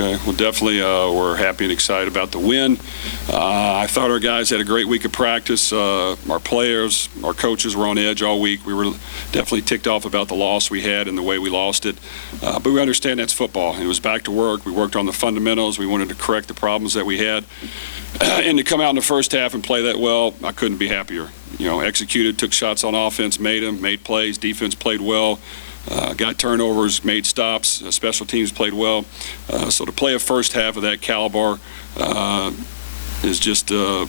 Okay, well, definitely we're happy and excited about the win. I thought our guys had a great week of practice. Our players, our coaches were on edge all week. We were definitely ticked off about the loss we had and the way we lost it. But we understand that's football. It was back to work. We worked on the fundamentals. We wanted to correct the problems that we had. And to come out in the first half and play that well, I couldn't be happier. Executed, took shots on offense, made them, made plays. Defense played well. Got turnovers, made stops. Special teams played well. So to play a first half of that caliber is just, I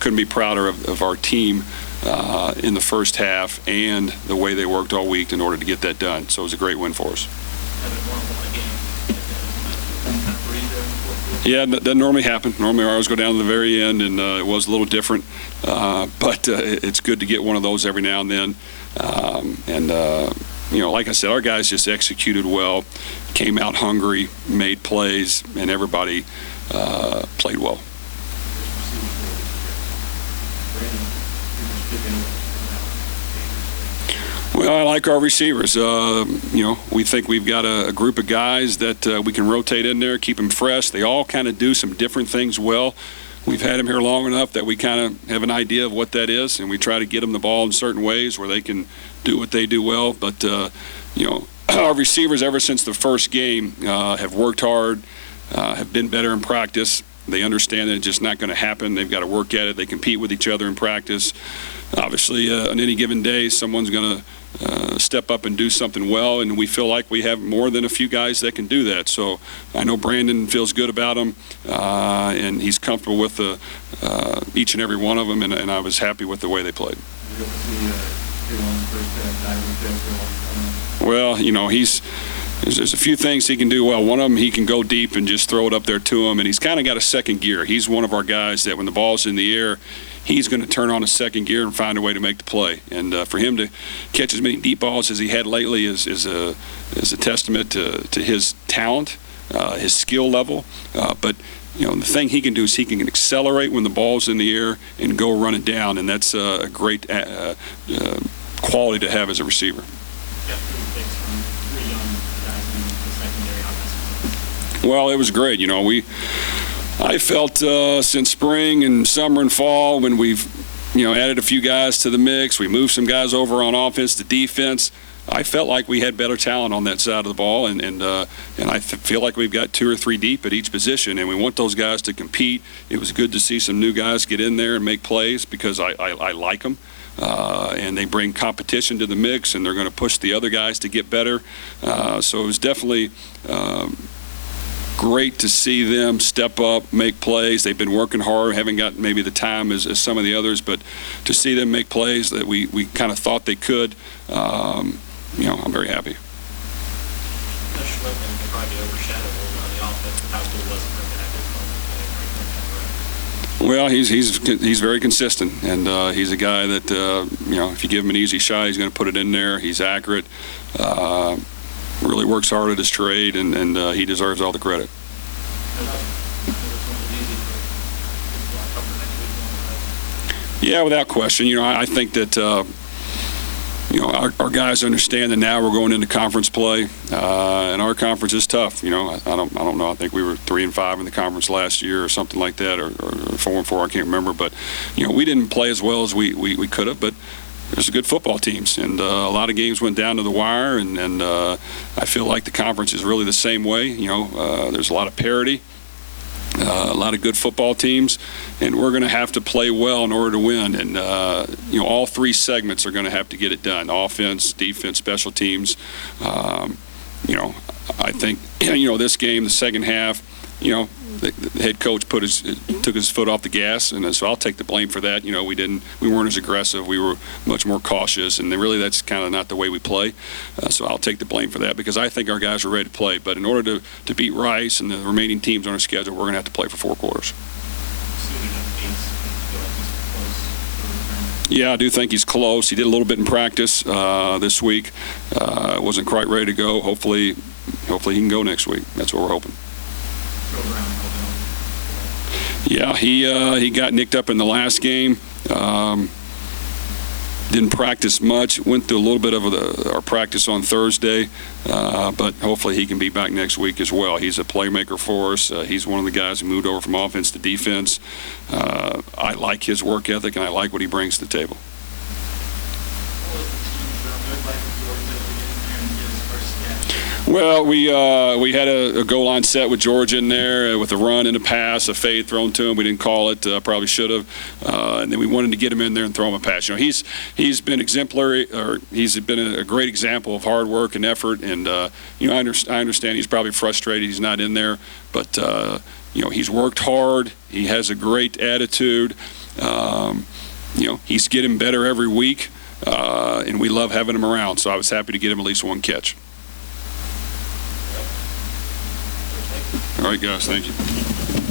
couldn't be prouder of our team in the first half and the way they worked all week in order to get that done. So it was a great win for us. Yeah, that doesn't normally happen. Normally ours go down to the very end, and it was a little different. But it's good to get one of those every now and then. Like I said, our guys just executed well, came out hungry, made plays, and everybody played well. Well, I like our receivers. We think we've got a group of guys that we can rotate in there, keep them fresh. They all kind of do some different things well. We've had them here long enough that we kind of have an idea of what that is, and we try to get them the ball in certain ways where they can do what they do well. But, our receivers ever since the first game have worked hard, have been better in practice. They understand that it's just not going to happen. They've got to work at it. They compete with each other in practice. Obviously, on any given day, someone's going to step up and do something well, and we feel like we have more than a few guys that can do that. So I know Brandon feels good about them, and he's comfortable with each and every one of them, and I was happy with the way they played. Well, there's a few things he can do well. One of them, he can go deep and just throw it up there to him, and he's kind of got a second gear. He's one of our guys that when the ball's in the air, he's going to turn on a second gear and find a way to make the play. And for him to catch as many deep balls as he had lately is a testament to his talent, his skill level. But the thing he can do is he can accelerate when the ball's in the air and go run it down, and that's a great quality to have as a receiver. Well, it was great. I felt since spring and summer and fall when we've, added a few guys to the mix, we moved some guys over on offense to defense. I felt like we had better talent on that side of the ball, and I feel like we've got 2 or 3 deep at each position, and we want those guys to compete. It was good to see some new guys get in there and make plays because I like them. And they bring competition to the mix, and they're going to push the other guys to get better. So it was definitely great to see them step up, make plays. They've been working hard, haven't got maybe the time as some of the others, but to see them make plays that we kind of thought they could, I'm very happy. Well, he's very consistent, and he's a guy that if you give him an easy shot, he's going to put it in there. He's accurate. Really works hard at his trade, and he deserves all the credit. Yeah, without question. I think that our guys understand that now we're going into conference play, and our conference is tough. I don't know. I think we were 3-5 in the conference last year, or something like that, or 4-4. I can't remember. But we didn't play as well as we could have, but there's good football teams, and a lot of games went down to the wire, and I feel like the conference is really the same way. There's a lot of parity, a lot of good football teams, and we're going to have to play well in order to win. And all 3 segments are going to have to get it done: offense, defense, special teams. I think this game, the second half, the head coach took his foot off the gas, and so I'll take the blame for that. We weren't as aggressive. We were much more cautious, and really that's kind of not the way we play. So I'll take the blame for that because I think our guys are ready to play. But in order to beat Rice and the remaining teams on our schedule, we're going to have to play for 4 quarters. Yeah, I do think he's close. He did a little bit in practice this week. Wasn't quite ready to go. Hopefully he can go next week. That's what we're hoping. Yeah, he got nicked up in the last game. Didn't practice much. Went through a little bit of our practice on Thursday, but hopefully he can be back next week as well. He's a playmaker for us. He's one of the guys who moved over from offense to defense. I like his work ethic, and I like what he brings to the table. Well, we had a goal line set with Georgia in there with a run and a pass, a fade thrown to him. We didn't call it. Probably should have. And then we wanted to get him in there and throw him a pass. You know, he's been exemplary, or he's been a great example of hard work and effort. And you know, I understand he's probably frustrated he's not in there, but you know, he's worked hard. He has a great attitude. You know, he's getting better every week, and we love having him around. So I was happy to get him at least one catch. All right, guys, thank you.